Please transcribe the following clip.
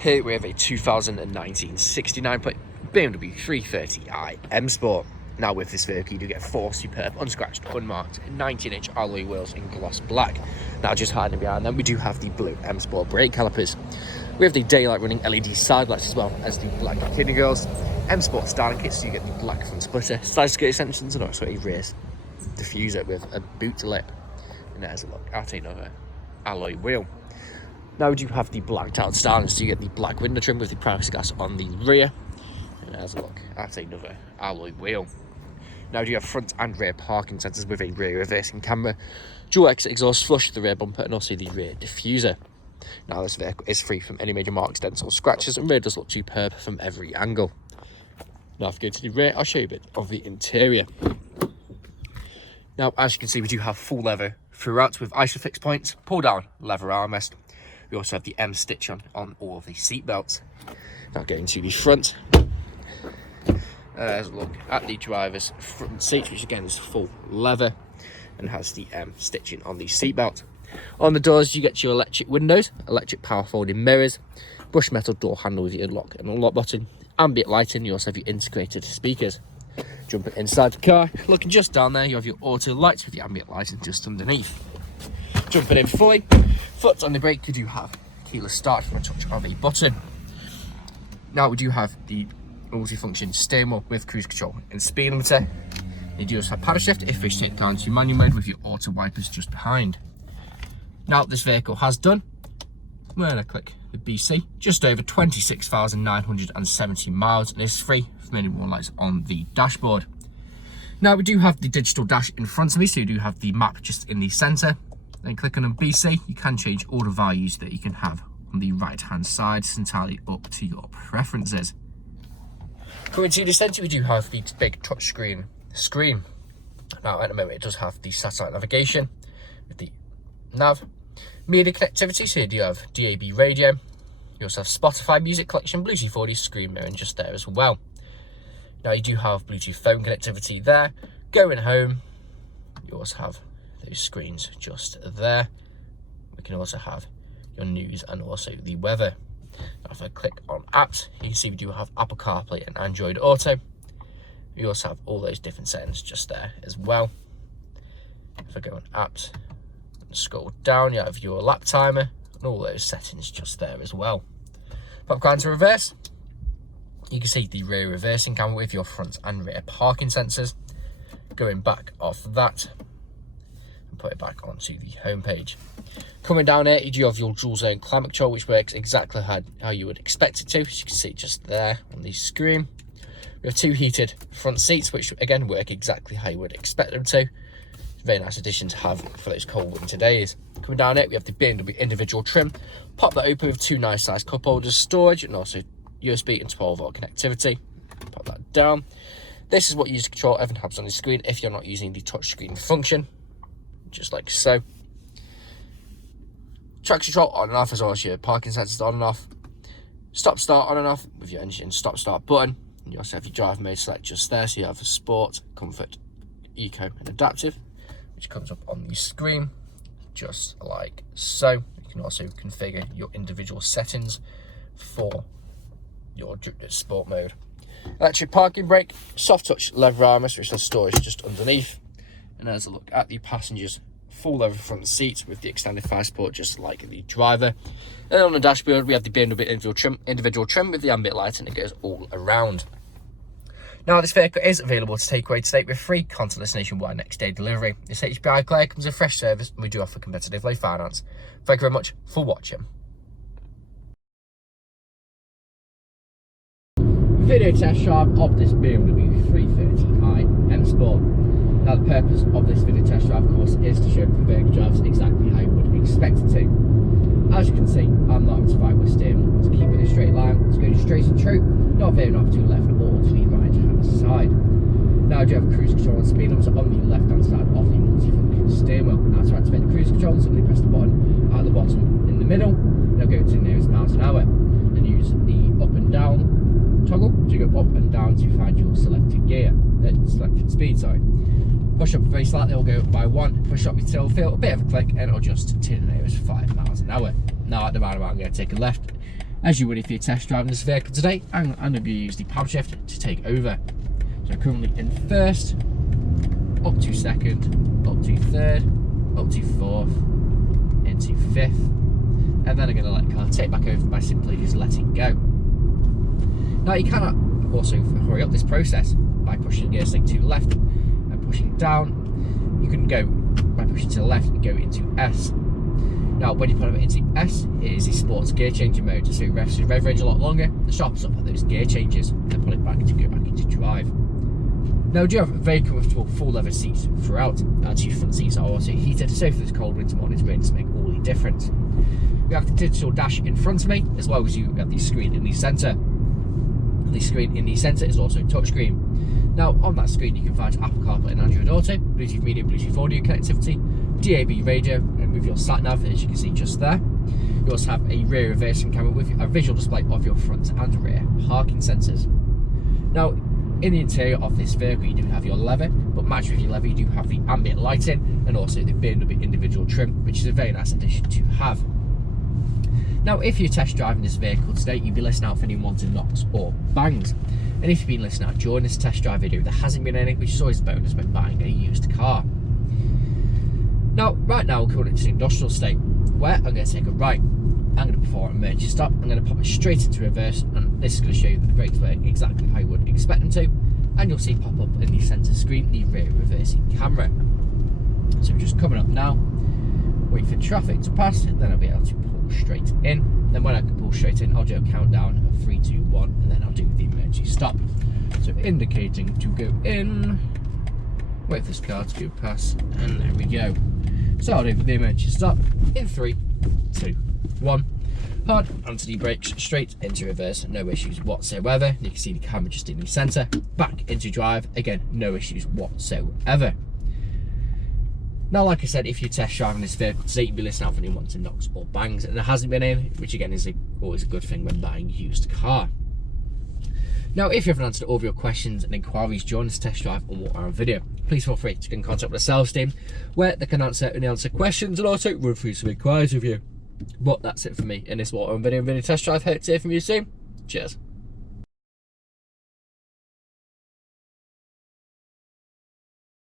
Here we have a 2019 69 plate BMW 330i M Sport. Now with this vehicle you do get 4 superb, unscratched, unmarked 19-inch alloy wheels in gloss black. Now just hiding behind them we do have the blue M Sport brake calipers. We have the daylight running LED side lights as well as the black kidney grills. M Sport styling kits, so you get the black front splitter, side skirt extensions and also a rear diffuser with a boot lip. And there's a look at another alloy wheel. Now we do have the blacked out styling, so you get the black window trim with the privacy glass on the rear. And there's a look at another alloy wheel. Now you have front and rear parking sensors with a rear reversing camera, dual exit exhaust flush to the rear bumper and also the rear diffuser. Now this vehicle is free from any major marks, dents or scratches, and rear does look superb from every angle. Now if we go to the rear, I'll show you a bit of the interior. Now as you can see we do have full leather throughout with ISOFIX points, pull down leather armrest. We also have the M stitch on all of the seat belts. Now going to the front. There's a look at the driver's front seat, which again is full leather and has the M stitching on the seatbelt. On the doors, you get your electric windows, electric power folding mirrors, brushed metal door handle with your lock and unlock button, ambient lighting. You also have your integrated speakers. Jumping inside the car, looking just down there, you have your auto lights with your ambient lighting just underneath. Jumping in fully, foot on the brake, you do have keyless start from a touch of a button. Now we do have the multi-function steering wheel with cruise control and speed limiter. You do also have paddle shift if you wish to take it down to manual mode with your auto wipers just behind. Now this vehicle has done, I'm going to click the BC, just over 26,970 miles and is free from any warning lights on the dashboard. Now we do have the digital dash in front of me, so you do have the map just in the centre. Then clicking on BC, you can change all the values that you can have on the right hand side. It's entirely up to your preferences. Coming to the centre, we do have the big touchscreen screen. Now at the moment it does have the satellite navigation with the nav, media connectivity, so you do have DAB radio. You also have Spotify music collection, Bluetooth audio, screen mirroring just there as well. Now you do have Bluetooth phone connectivity there. Going home, you also have those screens just there. We can also have your news and also the weather. Now if I click on apps, you can see we do have Apple CarPlay and Android Auto. We also have all those different settings just there as well. If I go on apps and scroll down, you have your lap timer and all those settings just there as well. Pop down to reverse, you can see the rear reversing camera with your front and rear parking sensors. Going back off that and put it back onto the home page. Coming down here, you do have your dual zone climate control, which works exactly how you would expect it to, as you can see just there on the screen. We have 2 heated front seats, which again work exactly how you would expect them to. Very nice addition to have for those cold winter days. Coming down it, we have the BMW individual trim. Pop that open with 2 nice sized cup holders, storage, and also USB and 12-volt connectivity. Pop that down. This is what you use to control everything happens on the screen if you're not using the touchscreen function, just like so. Traction control on and off, as well as your parking sensors on and off. Stop start on and off with your engine stop start button. And you also have your drive mode select just there, so you have sport, comfort, eco and adaptive, which comes up on the screen just like so. You can also configure your individual settings for your sport mode. Electric parking brake, soft touch leather armrest which has storage just underneath, and there's a look at the passengers full leather front seat with the extended thigh support just like the driver. And on the dashboard we have the BMW individual trim with the ambient lighting, and it goes all around. Now this vehicle is available to take away today with free contactless nationwide next day delivery. This HPI Clear comes with fresh service and we do offer competitive low finance. Thank you very much for watching. Video test drive of this BMW 330i M Sport. Now the purpose of this video test drive, of course, is to show the vehicle drives exactly how you would expect it to. As you can see, I'm not having to fight with steering to keep it in a straight line. It's going straight and true, not veering off to the left or to the right hand side. Now I do have cruise control and speed limiter on the left hand side of the multi-function steering wheel. Now to activate the cruise control, simply press the button at the bottom in the middle. Now go to the nearest miles an hour and use the up and down toggle to go up and down to find your selected selected speed, sorry. Push up very slightly, it'll go up by 1. Push up your tilt, feel a bit of a click, and it'll adjust to the nearest 5 miles an hour. Now at the roundabout, I'm going to take a left As you would if you're test driving this vehicle today, I'm going to use the power shift to take over. So currently in first, up to second, up to third, up to fourth, into fifth, and then I'm going to let the car take back over by simply just letting go. Now you cannot also hurry up this process by pushing the gear stick to the left and pushing down. You can go by pushing to the left and go into S. Now when you put it into S, it is a sports gear changing mode, so it rev range a lot longer, the sharpens up at those gear changes, and then pull it back to go back into drive. Now we do have very comfortable full leather seats throughout. Our two front seats are also heated, so for this cold winter mornings really does make all the difference. We have the digital dash in front of me, as well as you have the screen in the centre. The screen in the centre is also touchscreen. Now on that screen you can find Apple CarPlay and Android Auto, Bluetooth Media, Bluetooth Audio connectivity, DAB radio, and with your sat nav, as you can see just there. You also have a rear reversing camera with a visual display of your front and rear parking sensors. Now in the interior of this vehicle you do have your leather, but matched with your leather you do have the ambient lighting and also the BMW individual trim, which is a very nice addition to have. Now if you're test driving this vehicle today, you'll be listening out for any wanted knocks or bangs. And if you've been listening out during this test drive video, there hasn't been any, which is always a bonus when buying a used car. Now, right now we're currently to the industrial state, where I'm going to take a right. I'm going to perform an emergency stop. I'm going to pop it straight into reverse, and this is going to show you that the brakes work exactly how you would expect them to. And you'll see pop up in the centre screen the rear reversing camera. So we're just coming up now, wait for traffic to pass, then I'll be able to pull straight in. Then when I can pull straight in, I'll do a countdown of 3, 2, 1, and then I'll do the emergency stop. So indicating to go in, wait for this car to go past, and there we go. So I'll do the emergency stop in 3, 2, 1. Hard onto the brakes, straight into reverse, no issues whatsoever. You can see the camera just in the centre. Back into drive, again, no issues whatsoever. Now, like I said, if you're test driving this vehicle today, you'll be listening out for any wanted knocks or bangs, and there hasn't been any, which again is always a good thing when buying a used car. Now, if you haven't answered all of your questions and inquiries during this test drive or more on video, please feel free to get in contact with the sales team, where they can answer questions and also run through some inquiries with you. But that's it for me in this video test drive. Hope to hear from you soon. Cheers.